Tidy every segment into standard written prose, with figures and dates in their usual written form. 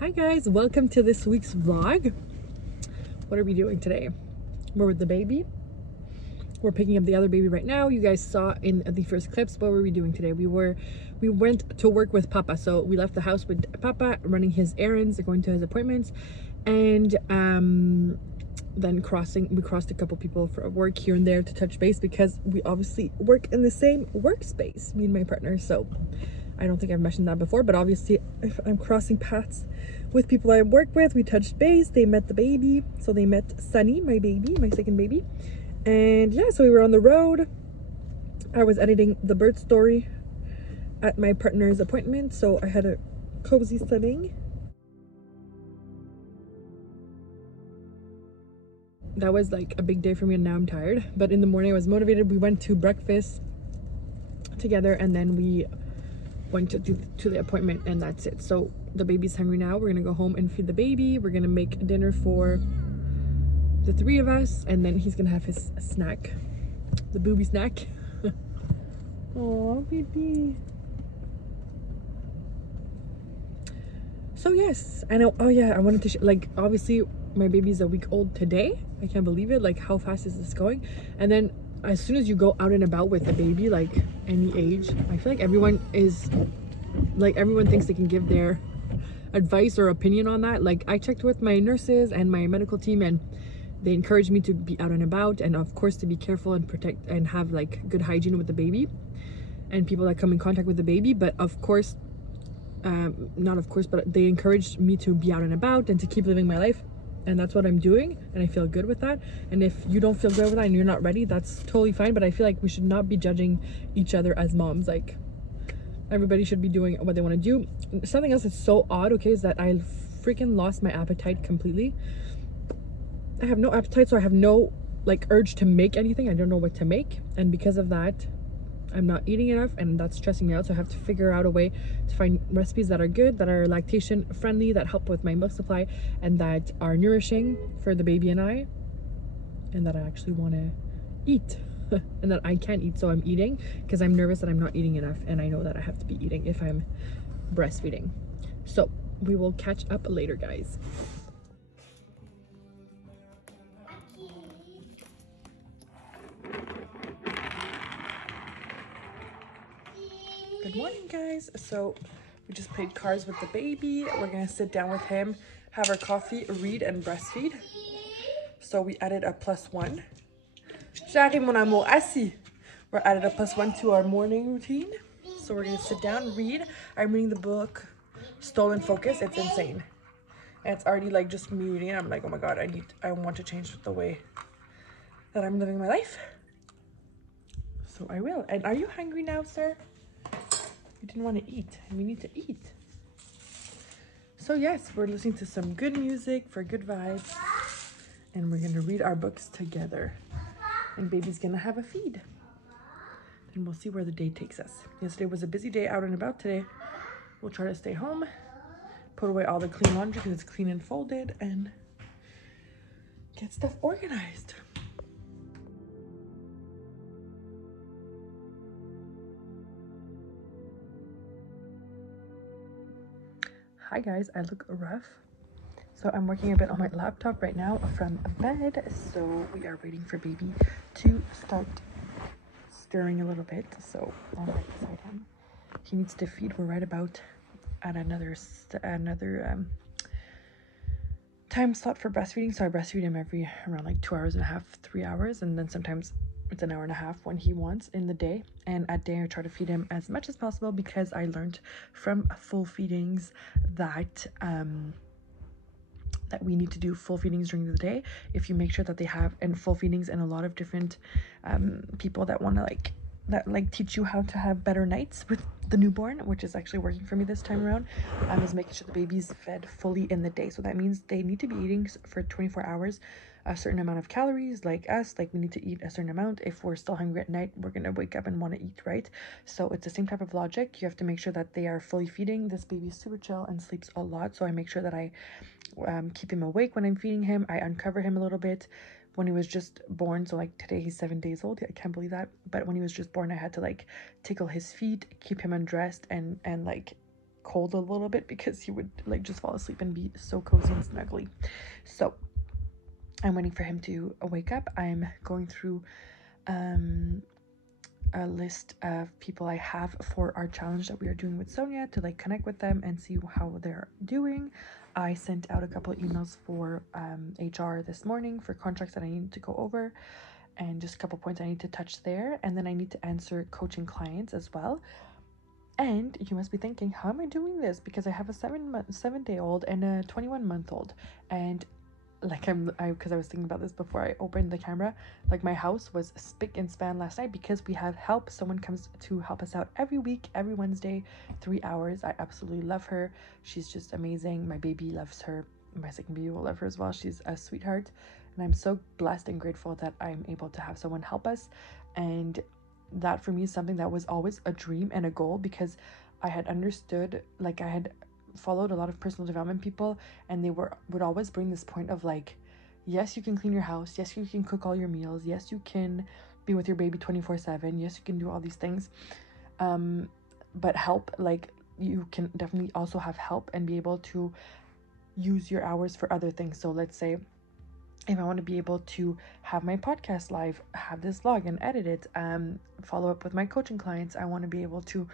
Hi guys, welcome to this week's vlog. What are we doing today? We're with the baby. We're picking up the other baby right now. You guys saw in the first clips. What were we doing today? We went to work with Papa. So we left the house with Papa, running his errands, going to his appointments, and then we crossed a couple people for work here and there to touch base, because we obviously work in the same workspace, me and my partner. So I don't think I've mentioned that before, but obviously if I'm crossing paths with people I work with, we touched base. They met the baby. So they met Sunny, my baby, my second baby. And yeah, so we were on the road. I was editing the bird story at my partner's appointment, so I had a cozy setting. That was like a big day for me, and now I'm tired. But in the morning I was motivated. We went to breakfast together, and then we went to the appointment, and that's it. So the baby's hungry now. We're gonna go home and feed the baby. We're gonna make dinner for the three of us, and then he's gonna have his snack, the booby snack. Oh, baby. So yes, I know. Oh yeah, I wanted to like, obviously my baby's a week old today. I can't believe it. Like, how fast is this going? And then as soon as you go out and about with a baby, like any age, I feel like everyone thinks they can give their advice or opinion on that. Like, I checked with my nurses and my medical team, and they encouraged me to be out and about, and of course to be careful and protect and have like good hygiene with the baby and people that come in contact with the baby. But of course, not of course, but they encouraged me to be out and about and to keep living my life, and that's what I'm doing, and I feel good with that. And if you don't feel good with that and you're not ready, that's totally fine. But I feel like we should not be judging each other as moms. Like, everybody should be doing what they want to do. Something else that's so odd, okay, is that I freaking lost my appetite completely. I have no appetite, so I have no like urge to make anything. I don't know what to make, and because of that I'm not eating enough, and that's stressing me out. So I have to figure out a way to find recipes that are good, that are lactation friendly, that help with my milk supply, and that are nourishing for the baby and I, and that I actually want to eat and that I can eat. So I'm eating because I'm nervous that I'm not eating enough, and I know that I have to be eating if I'm breastfeeding. So we will catch up later, guys. Good morning, guys. So we just played cards with the baby. We're gonna sit down with him, have our coffee, read, and breastfeed. So we added a +1. J'arrive, mon amour, assis. We're added a +1 to our morning routine. So we're gonna sit down, read. I'm reading the book Stolen Focus. It's insane. And it's already like just me reading it. I'm like, oh my god, I want to change the way that I'm living my life. So I will. And are you hungry now, sir? You didn't want to eat. We need to eat. So yes, we're listening to some good music for good vibes, and we're gonna read our books together, and baby's gonna have a feed, and we'll see where the day takes us. Yesterday was a busy day out and about. Today we'll try to stay home, put away all the clean laundry because it's clean and folded, and get stuff organized. Hi guys, I look rough. So I'm working a bit on my laptop right now from bed. So we are waiting for baby to start stirring a little bit. So I'm right beside him. He needs to feed. We're right about at another time slot for breastfeeding. So I breastfeed him every around like 2.5 hours, 3 hours, and then sometimes it's 1.5 hours when he wants in the day. And at day I try to feed him as much as possible, because I learned from full feedings that that we need to do full feedings during the day. If you make sure that they have, and full feedings, and a lot of different people that want to like teach you how to have better nights with the newborn, which is actually working for me this time around, is making sure the baby's fed fully in the day. So that means they need to be eating for 24 hours a certain amount of calories, like us. Like, we need to eat a certain amount. If we're still hungry at night, we're gonna wake up and want to eat, right? So it's the same type of logic. You have to make sure that they are fully feeding. This baby's super chill and sleeps a lot, so I make sure that I keep him awake when I'm feeding him. I uncover him a little bit when he was just born. So like today he's 7 days old. I can't believe that. But when he was just born, I had to like tickle his feet, keep him undressed, and like cold a little bit because he would like just fall asleep and be so cozy and snuggly. So I'm waiting for him to wake up. I'm going through a list of people I have for our challenge that we are doing with Sonia to like connect with them and see how they're doing. I sent out a couple of emails for HR this morning for contracts that I need to go over, and just a couple points I need to touch there, and then I need to answer coaching clients as well. And you must be thinking, how am I doing this? Because I have a 7-day-old and a 21-month-old, and like because I was thinking about this before I opened the camera, like my house was spick and span last night because we have help. Someone comes to help us out every week, every Wednesday, 3 hours. I absolutely love her. She's just amazing. My baby loves her. My second baby will love her as well. She's a sweetheart, and I'm so blessed and grateful that I'm able to have someone help us. And that for me is something that was always a dream and a goal, because I had understood, like I had followed a lot of personal development people, and they would always bring this point of like, yes, you can clean your house, yes, you can cook all your meals, yes, you can be with your baby 24/7, yes, you can do all these things, but help, like you can definitely also have help and be able to use your hours for other things. So let's say if I want to be able to have my podcast live, have this vlog and edit it, follow up with my coaching clients, I want to be able to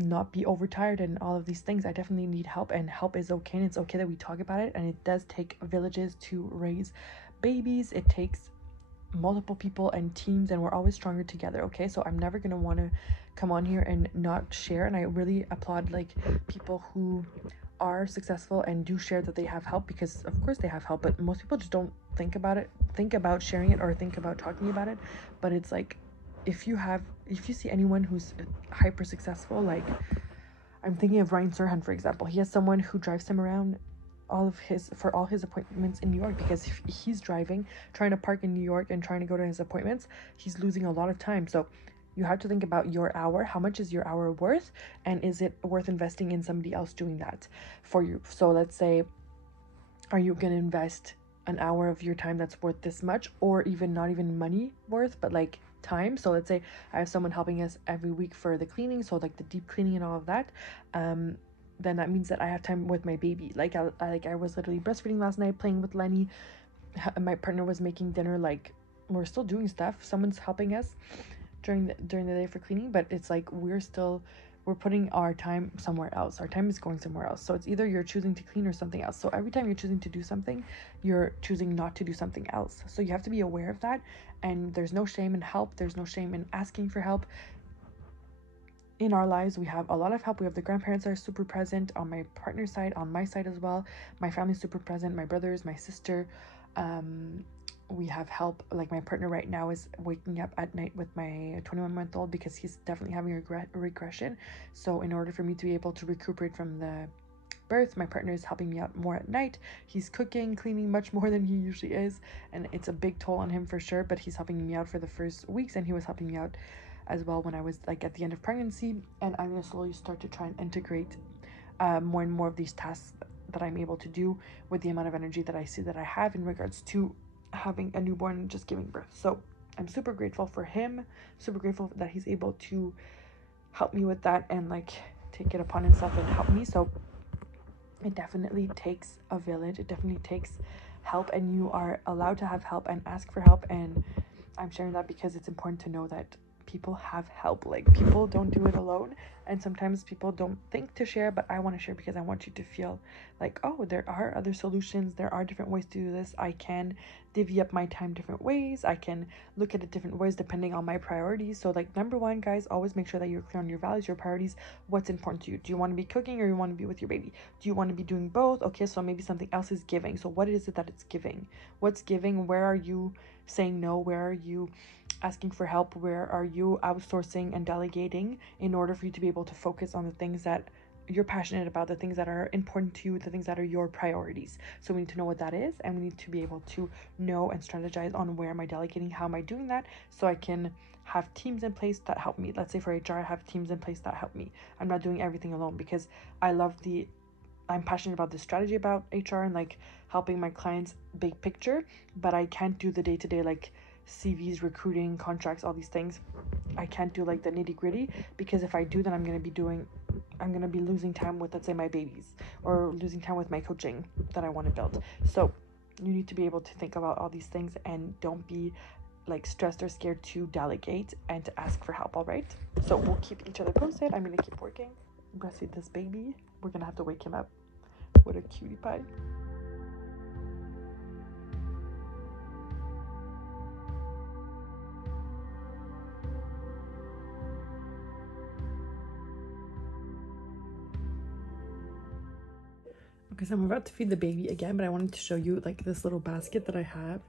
not be overtired and all of these things. I definitely need help, and help is okay, and it's okay that we talk about it. And it does take villages to raise babies. It takes multiple people and teams, and we're always stronger together. Okay, so I'm never gonna want to come on here and not share, and I really applaud like people who are successful and do share that they have help, because of course they have help, but most people just don't think about sharing it or think about talking about it. But it's like, if you see anyone who's hyper successful, like I'm thinking of Ryan Serhant, for example. He has someone who drives him around for all his appointments in New York, because if he's driving, trying to park in New York and trying to go to his appointments, he's losing a lot of time. So you have to think about your hour. How much is your hour worth? And is it worth investing in somebody else doing that for you? So let's say, are you going to invest an hour of your time that's worth this much, or even not even money worth, but like time? So let's say I have someone helping us every week for the cleaning, so like the deep cleaning and all of that, then that means that I have time with my baby. Like I was literally breastfeeding last night, playing with Lenny. My partner was making dinner. Like we're still doing stuff. Someone's helping us during the day for cleaning, but it's like we're putting our time somewhere else. Our time is going somewhere else. So it's either you're choosing to clean or something else. So every time you're choosing to do something, you're choosing not to do something else. So you have to be aware of that. And there's no shame in help. There's no shame in asking for help. In our lives, we have a lot of help. We have the grandparents that are super present on my partner's side, on my side as well. My family's super present, my brothers, my sister. We have help. Like my partner right now is waking up at night with my 21-month-old because he's definitely having a regression. So in order for me to be able to recuperate from the birth, my partner is helping me out more at night. He's cooking, cleaning much more than he usually is, and it's a big toll on him for sure, but he's helping me out for the first weeks, and he was helping me out as well when I was like at the end of pregnancy. And I'm going to slowly start to try and integrate more and more of these tasks that I'm able to do with the amount of energy that I see that I have in regards to having a newborn and just giving birth. So I'm super grateful for him, super grateful that he's able to help me with that and like take it upon himself and help me. So it definitely takes a village. It definitely takes help, and you are allowed to have help and ask for help. And I'm sharing that because it's important to know that people have help. Like people don't do it alone, and sometimes people don't think to share, but I want to share because I want you to feel like, oh, there are other solutions, there are different ways to do this. I can divvy up my time different ways. I can look at it different ways depending on my priorities. So like, number one, guys, always make sure that you're clear on your values, your priorities, what's important to you. Do you want to be cooking or you want to be with your baby? Do you want to be doing both? Okay, so maybe something else is giving. So what is it that it's giving? What's giving? Where are you saying no? Where are you asking for help? Where are you outsourcing and delegating in order for you to be able to focus on the things that you're passionate about, the things that are important to you, the things that are your priorities? So we need to know what that is, and we need to be able to know and strategize on where am I delegating, how am I doing that, so I can have teams in place that help me. Let's say for HR, I have teams in place that help me. I'm not doing everything alone, because I'm passionate about the strategy about HR and like helping my clients big picture, but I can't do the day-to-day like CVs, recruiting, contracts, all these things. I can't do like the nitty-gritty, because if I do, then I'm going to be doing I'm gonna be losing time with, let's say, my babies, or losing time with my coaching that I want to build. So you need to be able to think about all these things and don't be like stressed or scared to delegate and to ask for help. All right, so we'll keep each other posted. I'm gonna keep working, breastfeed this baby. We're gonna have to wake him up. What a cutie pie. Okay, so I'm about to feed the baby again, but I wanted to show you like this little basket that I have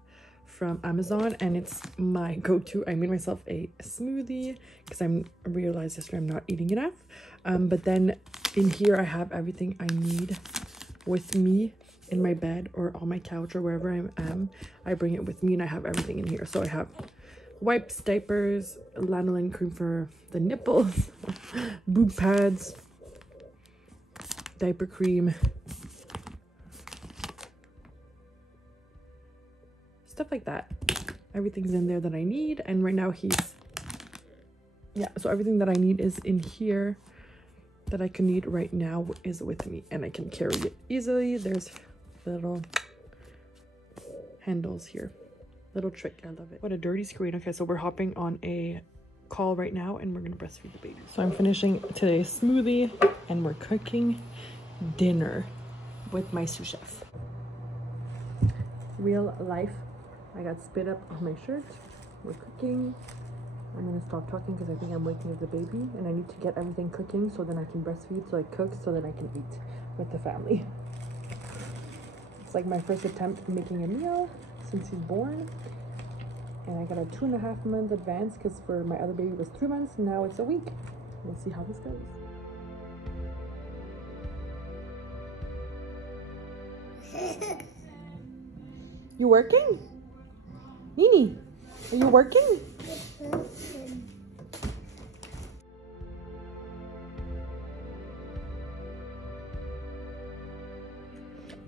from Amazon, and it's my go-to. I made myself a smoothie because I realized yesterday I'm not eating enough. But then in here I have everything I need with me in my bed or on my couch or wherever I am. I bring it with me, and I have everything in here. So I have wipes, diapers, lanolin cream for the nipples, boob pads, diaper cream, stuff like that. Everything's in there that I need, and right now so everything that I need is in here that I can need right now is with me, and I can carry it easily. There's little handles here. Little trick, I love it. What a dirty screen. Okay, so we're hopping on a call right now, and we're gonna breastfeed the baby. So I'm finishing today's smoothie, and we're cooking dinner with my sous chef. Real life. I got spit up on my shirt. We're cooking. I'm gonna stop talking because I think I'm waking up the baby, and I need to get everything cooking so then I can breastfeed, so I cook so then I can eat with the family. It's like my first attempt making a meal since he's born, and I got a 2.5 month advance because for my other baby it was 3 months. Now it's a week. We'll see how this goes. You working? Nini, are you working?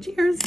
Cheers.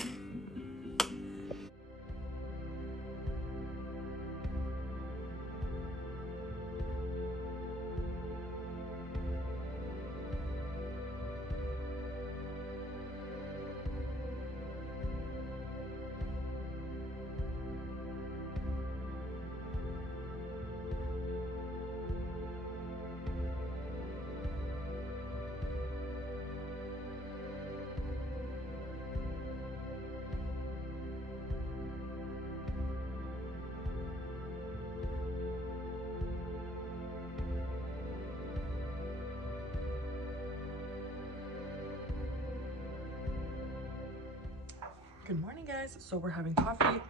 Good morning, guys. So we're having coffee.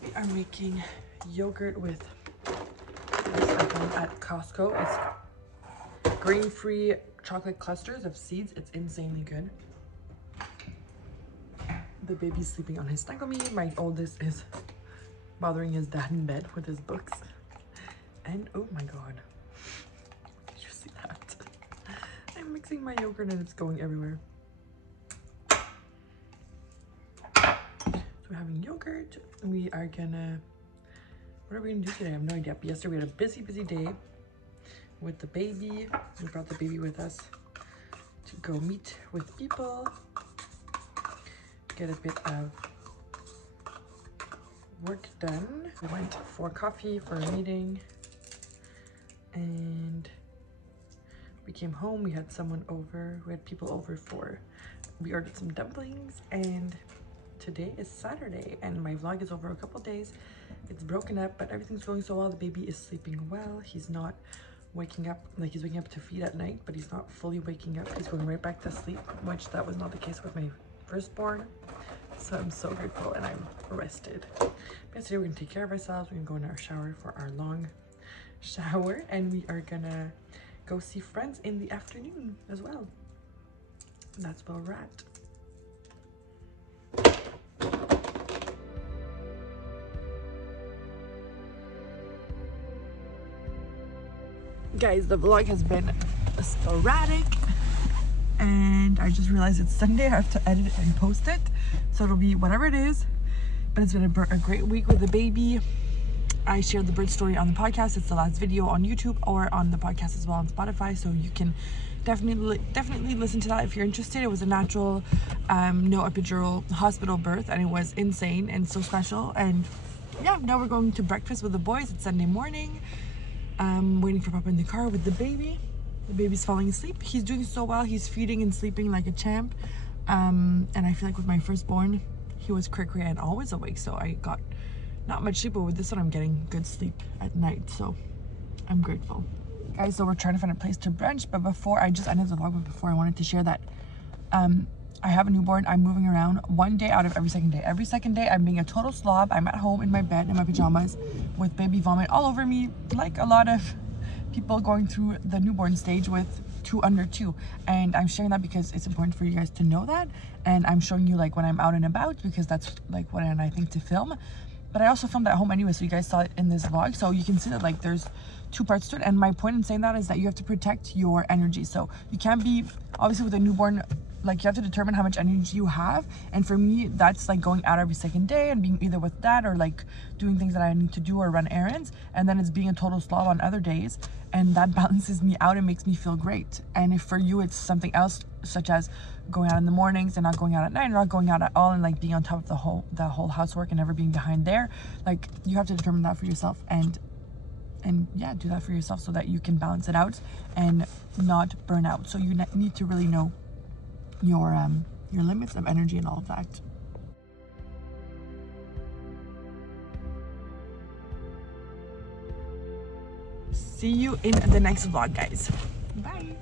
We are making yogurt with this I found at Costco. It's grain-free chocolate clusters of seeds. It's insanely good. The baby's sleeping on his snuggle me. My oldest is bothering his dad in bed with his books. And oh my god, did you see that? I'm mixing my yogurt and it's going everywhere. We're having yogurt. We are gonna, what are we gonna do today? I have no idea. But yesterday we had a busy day with the baby. We brought the baby with us to go meet with people, get a bit of work done. We went for coffee for a meeting, and we came home. We had someone over. We had people over we ordered some dumplings, and today is Saturday and my vlog is over a couple days. It's broken up, but everything's going so well. The baby is sleeping well. He's not waking up, like he's waking up to feed at night, but he's not fully waking up. He's going right back to sleep, which that was not the case with my firstborn. So I'm so grateful and I'm rested. But today we're gonna take care of ourselves. We're gonna go in our shower for our long shower, and we are gonna go see friends in the afternoon as well. That's where we're at. Guys, the vlog has been sporadic, and I just realized it's Sunday. I have to edit it and post it, so it'll be whatever it is. But it's been a great week with the baby. I shared the birth story on the podcast. It's the last video on YouTube or on the podcast as well on Spotify, so you can definitely listen to that if you're interested. It was a natural, no epidural hospital birth, and it was insane and so special. And yeah, now we're going to breakfast with the boys. It's Sunday morning. Waiting for Papa in the car with the baby. The baby's falling asleep. He's doing so well. He's feeding and sleeping like a champ. And I feel like with my firstborn, he was cray and always awake. So I got not much sleep, but with this one, I'm getting good sleep at night. So I'm grateful. Guys, so we're trying to find a place to brunch, but before I just ended the vlog, but before I wanted to share that I have a newborn. I'm moving around one day out of every second day. Every second day I'm being a total slob. I'm at home in my bed in my pajamas with baby vomit all over me, like a lot of people going through the newborn stage with 2 under 2. And I'm sharing that because it's important for you guys to know that, and I'm showing you like when I'm out and about, because that's like what I think to film. But I also filmed at home anyway, so you guys saw it in this vlog, so you can see that like there's 2 parts to it. And my point in saying that is that you have to protect your energy. So you can't be, obviously with a newborn, like you have to determine how much energy you have. And for me, that's like going out every second day and being either with dad or like doing things that I need to do or run errands. And then it's being a total slob on other days, and that balances me out and makes me feel great. And if for you it's something else, such as going out in the mornings and not going out at night, or not going out at all, and like being on top of the whole housework and never being behind there, like you have to determine that for yourself, and yeah, do that for yourself so that you can balance it out and not burn out. So you need to really know your limits of energy and all of that. See you in the next vlog, guys. Bye.